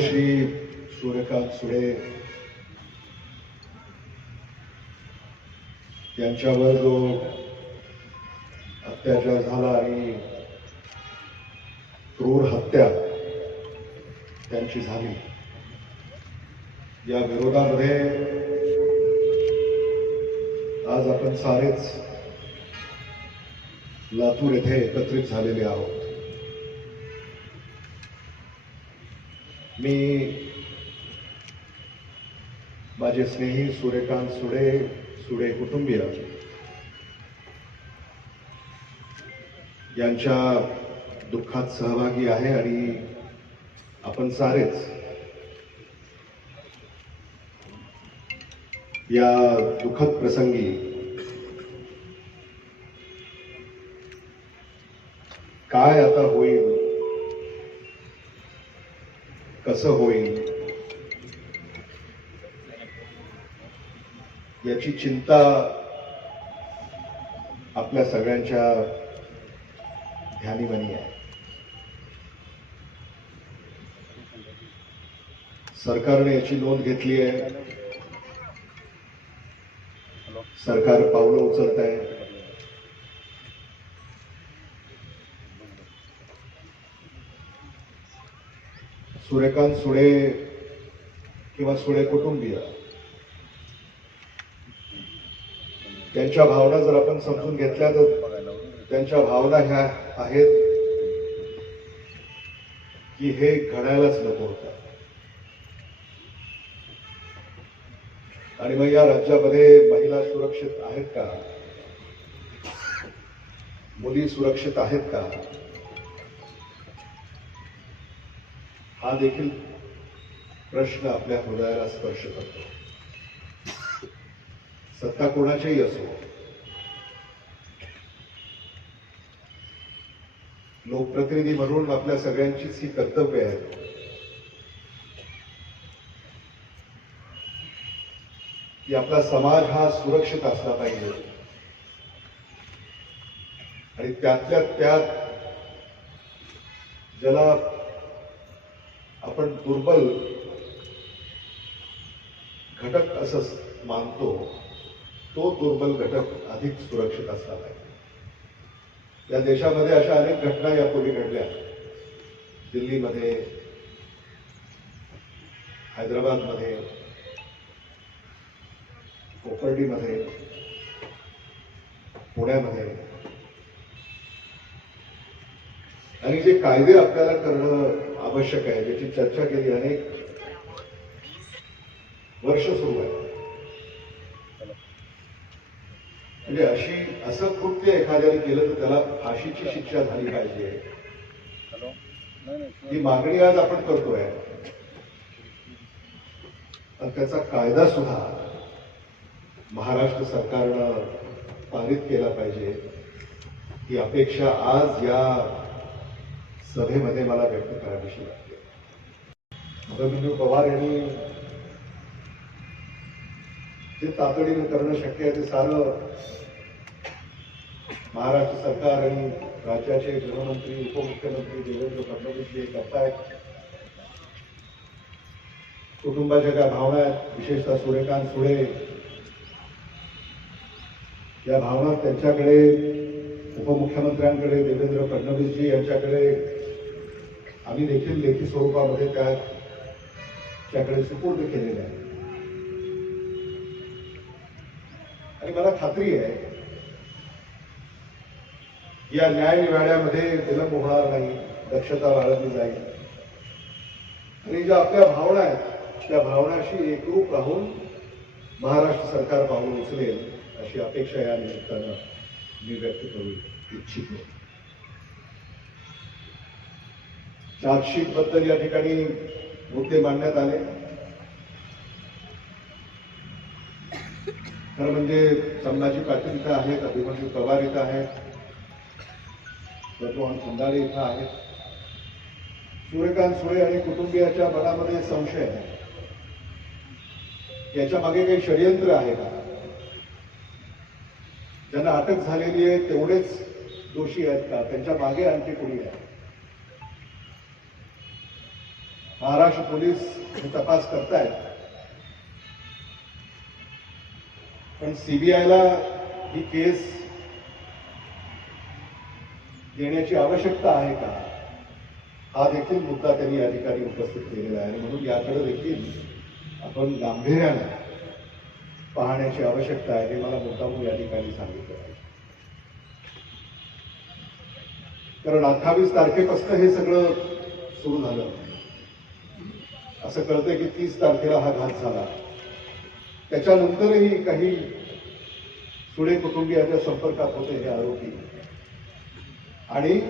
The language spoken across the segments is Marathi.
भाग्यश्री सूर्यकांत सुळे यांच्यावर जो अत्याचार झाला आणि क्रूर हत्या त्यांची झाली या विरोधामध्ये आज आपण सारेच लातूर येथे एकत्रित झालेले आहोत. मी माझे स्नेही सूर्यकांत सुडे सुडे कुटुंबीय. यांच्या दुःखात सहभागी आहे आणि आपण सारेच. या दुःखद प्रसंगी काय आता होईल? कसं होईल? याची चिंता आपल्या सगळ्यांच्या ध्यानीमनी आहे. सरकारने याची नोंद घेतली आहे. सरकार पावलं उचलत आहे. सूर्यकांत सुळे किंवा सुळे कुटुंबीय. त्यांच्या भावना जर आपण समजून घेतल्या तर त्यांच्या भावना ह्या आहेत की हे घडायलाच नको होतं. आणि मग या राज्यामध्ये महिला सुरक्षित आहेत का? मुली सुरक्षित आहेत का? हा देखील प्रश्न आपल्या हृदयाला स्पर्श करतो. सत्ता कोणाच्याही असो लोकप्रतिनिधी म्हणून आपल्या सगळ्यांचीच ही कर्तव्य आहेत की आपला समाज हा सुरक्षित असला पाहिजे. आणि त्यातल्या त्यात ज्याला आपण दुर्बल घटक असं मानतो तो दुर्बल घटक अधिक सुरक्षित असला पाहिजे या देशामध्ये अशा अनेक घटना यापूर्वी घडल्या. दिल्लीमध्ये हैदराबादमध्ये कोपर्डीमध्ये पुण्यामध्ये आणि जे कायदे आपल्याला करणं आवश्यक आहे ज्याची चर्चा केली अनेक वर्ष सुरू आहे. म्हणजे अशी असं कृत्य एखाद्याने केलं तर त्याला फाशीची शिक्षा झाली पाहिजे. ही मागणी आज आपण करतोय. आणि त्याचा कायदा सुद्धा महाराष्ट्र सरकारनं पारित केला पाहिजे. ही अपेक्षा आज या सभेमध्ये मला व्यक्त करावीशी वाटते. रवींद्र पवार यांनी जे तातडीनं करणं शक्य आहे ते सारं महाराष्ट्र सरकार आणि राज्याचे गृहमंत्री उपमुख्यमंत्री देवेंद्र फडणवीस जे करतायत कुटुंबाच्या काय भावना आहेत विशेषतः सूर्यकांत सुळे या भावना त्यांच्याकडे उपमुख्यमंत्र्यांकडे देवेंद्र फडणवीसजी यांच्याकडे आम्ही देखील लेखी स्वरूपामध्ये त्याकडे सुपूर्द केलेले आहे. आणि मला खात्री आहे या न्यायनिवाड्यामध्ये विलंब होणार नाही दक्षता बाळगली जाईल. आणि ज्या आपल्या भावना आहेत त्या भावनाशी एकरूप राहून महाराष्ट्र सरकार पाहून उचलेल अशी अपेक्षा या निमित्तानं मी व्यक्त करू इच्छितो. चार्जशीटबद्दल या ठिकाणी मुद्दे मांडण्यात आले. खरं म्हणजे संभाजी पाटील इथं आहेत अभिमन्यू पवार इथं आहेत रघुवान खंदारे इथं आहेत. सूर्यकांत सुळे आणि कुटुंबियाच्या मनामध्ये संशय आहे. याच्या मागे काही षडयंत्र आहे का? ज्यांना अटक झालेली आहे तेवढेच दोषी आहेत का? त्यांच्या मागे आणखी कोणी आहे? महाराष्ट्र पोलीस हे तपास करतायत. पण सीबीआयला ही केस देण्याची आवश्यकता आहे का? हा देखील मुद्दा त्यांनी या ठिकाणी उपस्थित केलेला आहे. आणि म्हणून याकडे देखील आपण गांभीर्याने पाहण्याची आवश्यकता आहे हे मला मुद्दामून या ठिकाणी सांगितलं आहे. कारण अठ्ठावीस तारखेपासून हे सगळं सुरू झालं. असं कळतंय की तीस तारखेला हा घात झाला. त्याच्यानंतरही काही सुळे कुटुंबियांच्या संपर्कात होते हे आरोपी. आणि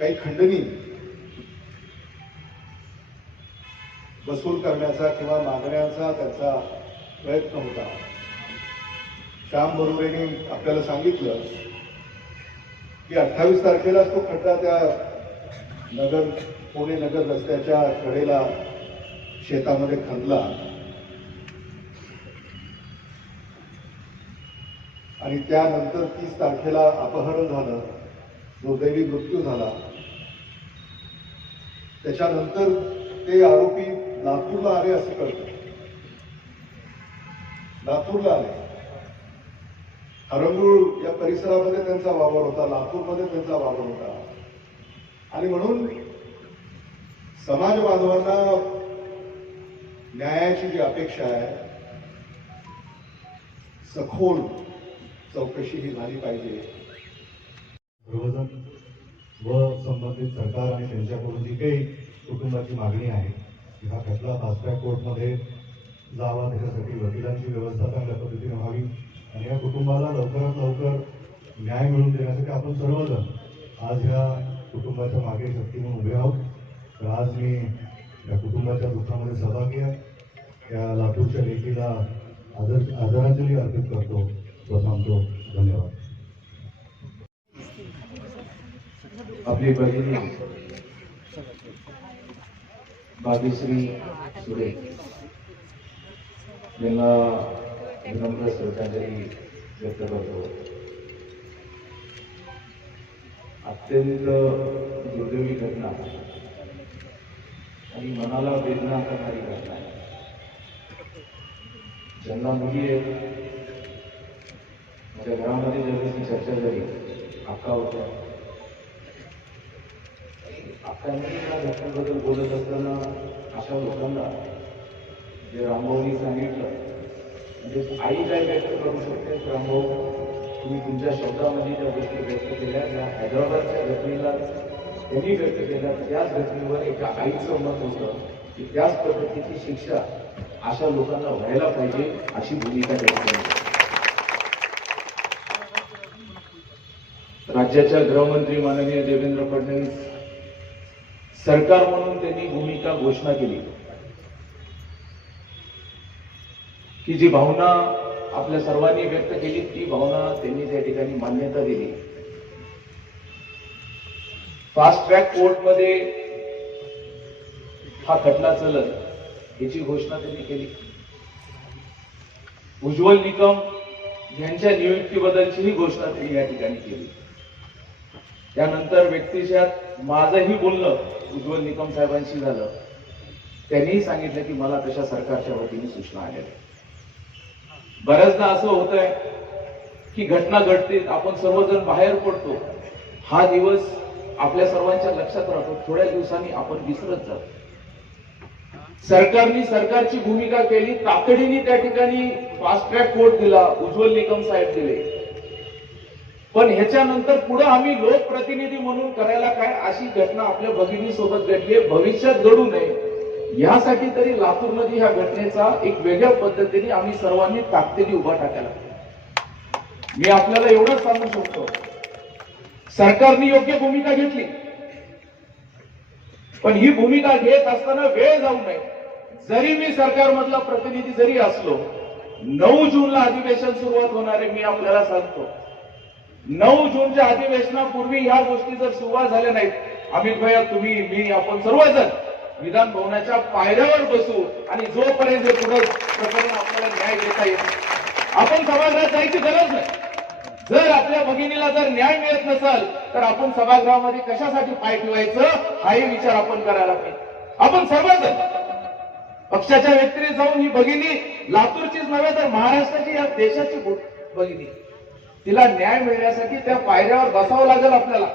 काही खंडणी वसूल करण्याचा किंवा मागण्याचा त्यांचा प्रयत्न होता. श्याम बरोबरीने आपल्याला सांगितलं की अठ्ठावीस तारखेलाच तो खड्डा त्या नगर पुणे नगर रस्त्याच्या कडेला शेतामध्ये खणला आणि त्यानंतर तीस तारखेला अपहरण झालं. दुर्दैवी मृत्यू झाला. त्याच्यानंतर ते आरोपी लातूरला आले असं कळतं. लातूरला आले. हरंगुळ या परिसरामध्ये त्यांचा वावर होता लातूरमध्ये त्यांचा वावर होता. आणि म्हणून समाज बांधवांना न्यायाची जी अपेक्षा आहे सखोल चौकशी ही झाली पाहिजे. सर्वजण व संबंधित सरकार आणि त्यांच्याकडून जी काही कुटुंबाची मागणी आहे की हा खटला फास्ट ट्रॅक कोर्टमध्ये जावा त्याच्यासाठी वकिलांची व्यवस्था चांगल्या पद्धतीने व्हावी आणि या कुटुंबाला लवकरात लवकर न्याय मिळवून देण्यासाठी आपण सर्वजण आज ह्या कुटुंबाच्या मागे शक्ती म्हणून उभे आहोत. आज मी या कुटुंबाच्या दुःखामध्ये सहभागी आहे. या लातूरच्या लेखीला आदर आदरांजली अर्पित करतो. व थांबतो धन्यवाद. आपली बहिणी बाबीश्री सुरे यांना विनम्र श्रद्धांजली व्यक्त करतो. अत्यंत दुर्दैवी मनाला वेदना करणारी घटना आहे ज्यांना मुली आहेत माझ्या म्हणजे घरामध्ये ज्यावेळेस ही चर्चा झाली आका होत्या. आकांनी या घटनेबद्दल बोलत असताना अशा लोकांना जे रामभाऊनी सांगितलं म्हणजे आई काय व्यक्त करू शकते रामभाऊ? तुम्ही तुमच्या शब्दामध्ये ज्या गोष्टी व्यक्त केल्या त्या हैदराबादच्या घटनेला त्यांनी व्यक्त केल्या त्याच घटनेवर एका आईचं मत होतं की त्याच पद्धतीची शिक्षा अशा लोकांना व्हायला पाहिजे अशी भूमिका त्यांनी राज्याच्या गृहमंत्री माननीय देवेंद्र फडणवीस सरकार म्हणून त्यांनी भूमिका घोषणा केली. की जी भावना आपल्या सर्वांनी व्यक्त केली ती भावना त्यांनी त्या ठिकाणी मान्यता दिली. फास्ट ट्रॅक कोर्टमध्ये हा खटला चलत याची घोषणा त्यांनी केली. उज्ज्वल निकम यांच्या नियुक्तीबद्दलचीही घोषणा त्यांनी या ठिकाणी केली. त्यानंतर व्यक्तिशात माझंही बोलणं उज्ज्वल निकम साहेबांशी झालं. त्यांनीही सांगितलं की मला तशा सरकारच्या वतीने सूचना आल्या. आहेत. बऱ्याचदा असं होत आहे की घटना घडते आपण सर्वजण बाहेर पडतो. हा दिवस आपल्या सर्वांच्या लक्षात राहतो थोड्या दिवसांनी आपण विसरत जातो. सरकारने सरकारची भूमिका केली तातडीने त्या ठिकाणी फास्ट ट्रॅक कोर्ट दिला उज्ज्वल निकम साहेब दिले. पण ह्याच्यानंतर पुढे आम्ही लोकप्रतिनिधी म्हणून करायला काय अशी घटना आपल्या भगिनी सोबत घडली आहे भविष्यात घडू नये. यासाठी तरी लातूरमध्ये ह्या घटनेचा एक वेगळ्या पद्धतीने आम्ही सर्वांनी ताकदीने उभा टाकायला मी आपल्याला एवढंच सांगू शकतो सरकारने योग्य भूमिका घेतली. पण ही भूमिका घेत असताना वेळ जाऊ नये. जरी मी सरकारमधला प्रतिनिधी जरी असलो नऊ जूनला अधिवेशन सुरुवात होणार आहे मी आपल्याला सांगतो. नऊ जूनच्या अधिवेशनापूर्वी ह्या गोष्टी जर सुरुवात झाल्या नाहीत अमित भैया तुम्ही मी आपण सर्वजण विधान भवनाच्या पायऱ्यावर बसू आणि जोपर्यंत हे पुढे प्रकरण आपल्याला न्याय देता येईल आपण समाजात जायची गरज नाही. जर आपल्या भगिनीला जर न्याय मिळत नसेल तर आपण सभागृहामध्ये कशासाठी पाय ठेवायचं? हाही विचार आपण करायला पाहिजे. आपण सर्वजण पक्षाच्या व्यक्तीने जाऊन ही भगिनी लातूरचीच नव्हे तर महाराष्ट्राची या देशाची भगिनी. तिला न्याय मिळण्यासाठी त्या पायऱ्यावर बसावं लागेल आपल्याला.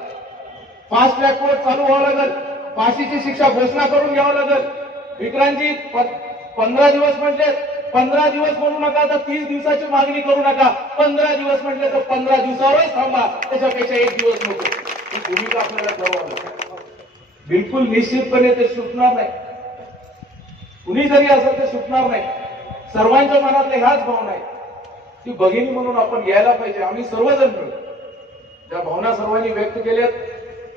फास्ट ट्रॅक कोर्ट चालू व्हावं लागेल. फाशीची शिक्षा घोषणा करून घ्यावं लागेल. विक्रांतजी प- पंधरा दिवस म्हणजे पंधरा दिवस म्हणू नका तर तीस दिवसाची मागणी करू नका. पंधरा दिवस म्हटले तर पंधरा दिवसावरच थांबा. त्याच्यापेक्षा एक दिवस नको. ही भूमिका आपल्याला ठरवावी बिलकुल निश्चितपणे ते सुटणार नाही. कुणी जरी असेल ते सुटणार नाही. सर्वांच्या मनातले ह्याच भावना आहेत. ती भगिनी म्हणून आपण यायला पाहिजे. आम्ही सर्वजण मिळून. त्या भावना सर्वांनी व्यक्त केल्यात.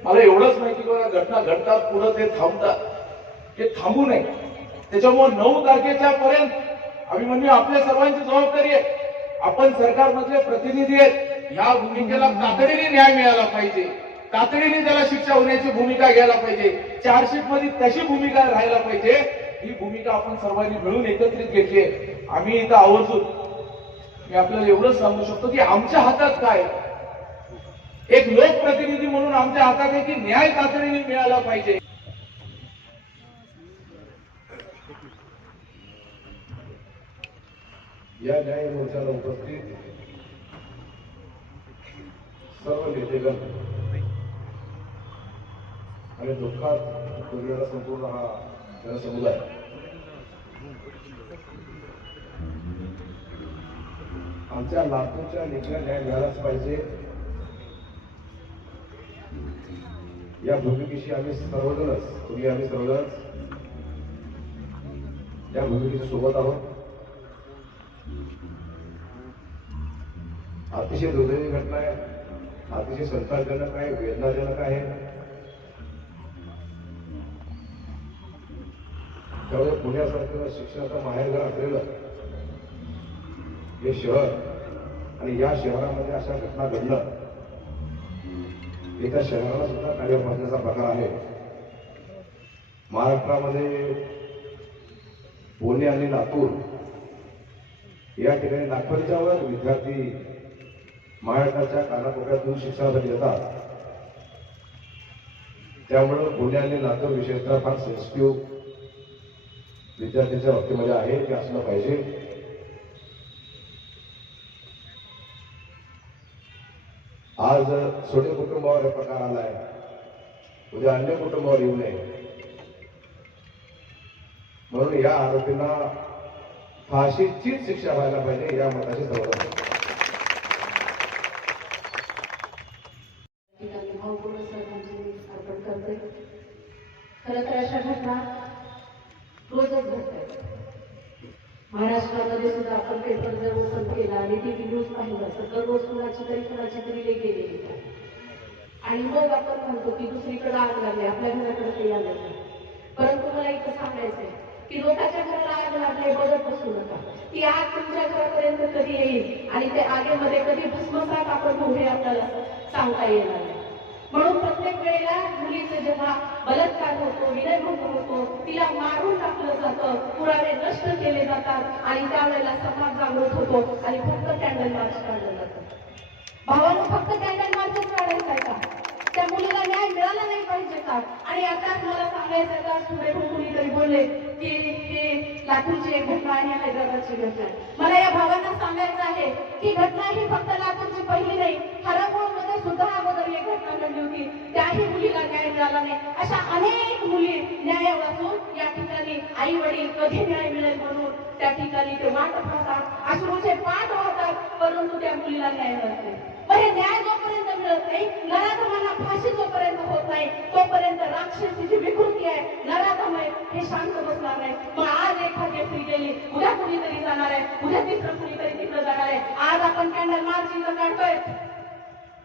मला एवढंच माहिती की घटना घडतात पुढे ते थांबतात. ते थांबू नये. त्याच्यामुळे नऊ तारखेच्या पर्यंत आम्ही म्हणजे आपल्या सर्वांची जबाबदारी आहे. आपण सरकारमधले प्रतिनिधी आहेत. या भूमिकेला तातडीने न्याय मिळाला पाहिजे. तातडीने त्याला शिक्षा होण्याची भूमिका घ्यायला पाहिजे. चार्जशीटमध्ये तशी भूमिका राहायला पाहिजे. ही भूमिका आपण सर्वांनी मिळून एकत्रित घेतली आहे. आम्ही इथं आवर्जून मी आपल्याला एवढंच सांगू शकतो की आमच्या हातात काय एक लोकप्रतिनिधी म्हणून आमच्या हातात आहे की न्याय तातडीने मिळाला पाहिजे. या न्याय मोर्चाला उपस्थित सर्व नेतेगण आणि दुःखात बुडलेला संपूर्ण हा जनसमुदाय. आमच्या लातूरच्या लेखीला न्याय मिळालाच पाहिजे. या भूमिकेशी आम्ही सर्वजणच तुम्ही आम्ही सर्वजणच या भूमिकेच्या सोबत आहोत. अतिशय दुर्दैवी घटना आहे. अतिशय संतापजनक आहे वेदनाजनक आहे. त्यामुळे पुण्यासारखं शिक्षणाचं माहेरघर असलेलं हे शहर आणि या शहरामध्ये अशा घटना घडणं एका शहराला सुद्धा कार्य पडण्याचा प्रकार आहे. महाराष्ट्रामध्ये पुणे आणि लातूर या ठिकाणी लाखोंच्या वर विद्यार्थी महाराष्ट्राच्या कानाकोपऱ्यातून शिक्षणासाठी येतात त्यामुळं पुणे आणि लातूर विशेषतः फार सेन्सिटिव्ह विद्यार्थ्यांच्या बाबतीमध्ये आहे ते असलं पाहिजे. आज छोटे कुटुंबावर हे प्रकार आलाय. उद्या अन्य कुटुंबावर येऊ नये. म्हणून या आरोपींना फाशीचीच शिक्षा व्हायला पाहिजे या मताची सर्व ठिकाणी भावपूर्ण श्रद्धांजली अर्पण करते खरं तर अशा घटना रोजच घडतात महाराष्ट्रामध्ये सुद्धा आपण पेपर जर ओपन केला आणि टीव्ही न्यूज पाहिला. तर दररोज कुणाची तरी कुणाची तरी ले गेलेली आणि मग आपण म्हणतो की दुसरीकडे आग लागली आपल्या घराकडे ते आलं परंतु मला इथं सांगायचंय की लोकांच्या घराला आग लागली बघत बसू नका. ती आग तुमच्या घरापर्यंत कधी येईल आणि त्या आगेमध्ये कधी भस्मसात आपण होऊ आपल्याला सांगता येणार नाही. म्हणून प्रत्येक वेळेला मुलीचं जेव्हा बलात्कार होतो विनयभंग होतो तिला मारून टाकलं जातं पुरावे नष्ट केले जातात आणि त्यावेळेला समाज जागृत होतो आणि फक्त कॅन्डल मार्च काढलं जातं. भावानं फक्त कॅन्डल मार्चच काढायचा आहे का? त्या मुलीला न्याय मिळाला नाही पाहिजे का? आणि आता मला सांगायचं का? पुढे कुणीतरी बोलले की हे लातूरची एक घटना आणि हैदराबादची घटना आहे. मला या भावांना सांगायचं आहे की घटना ही फक्त लातूरची पहिली नाही मध्ये सुद्धा अगोदर एक घटना घडली होती. त्याही मुलीला न्याय मिळाला नाही. अशा अनेक मुली न्याय वाचून या ठिकाणी आई वडील कधी न्याय मिळेल म्हणून त्या ठिकाणी ते वाट पाहतात. अश्रूचे पाठ वाहतात परंतु त्या मुलीला न्याय मिळत नाही. मग हे न्याय जोपर्यंत मिळत नाही नराधमाला फाशी जोपर्यंत होत नाही तोपर्यंत राक्षसी जी विकृती आहे नराधम आहे हे शांत बसणार नाही. मग आज एखादी स्त्री गेली उद्या कुणीतरी जाणार आहे उद्या तिसरं कुणीतरी तिकडे जाणार आहे. आज आपण कॅन्डल मार्च काढतोय.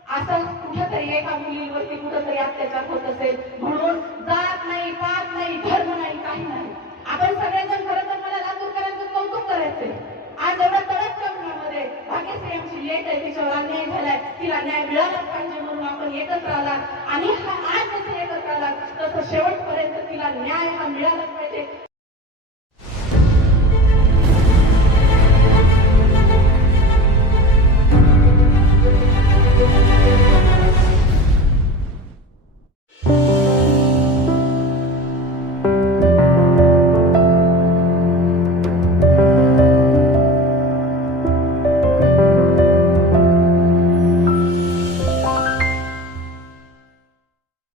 असं कुठेतरी एका मुलीवरती कुठेतरी अत्याचार होत असेल. म्हणून जात नाही पात नाही धर्म नाही काही नाही. आपण सगळेजण खरं तर मला लातूरकरांचं कौतुक करायचंय. आज एवढ्या कडक प्रमाणामध्ये भाग्यश्री आमची लेट आहे तिच्यावर अन्याय झालाय. तिला न्याय मिळालाच पाहिजे म्हणून आपण एकत्र आला आणि हा आज जसं एकत्र आला तसं शेवटपर्यंत तिला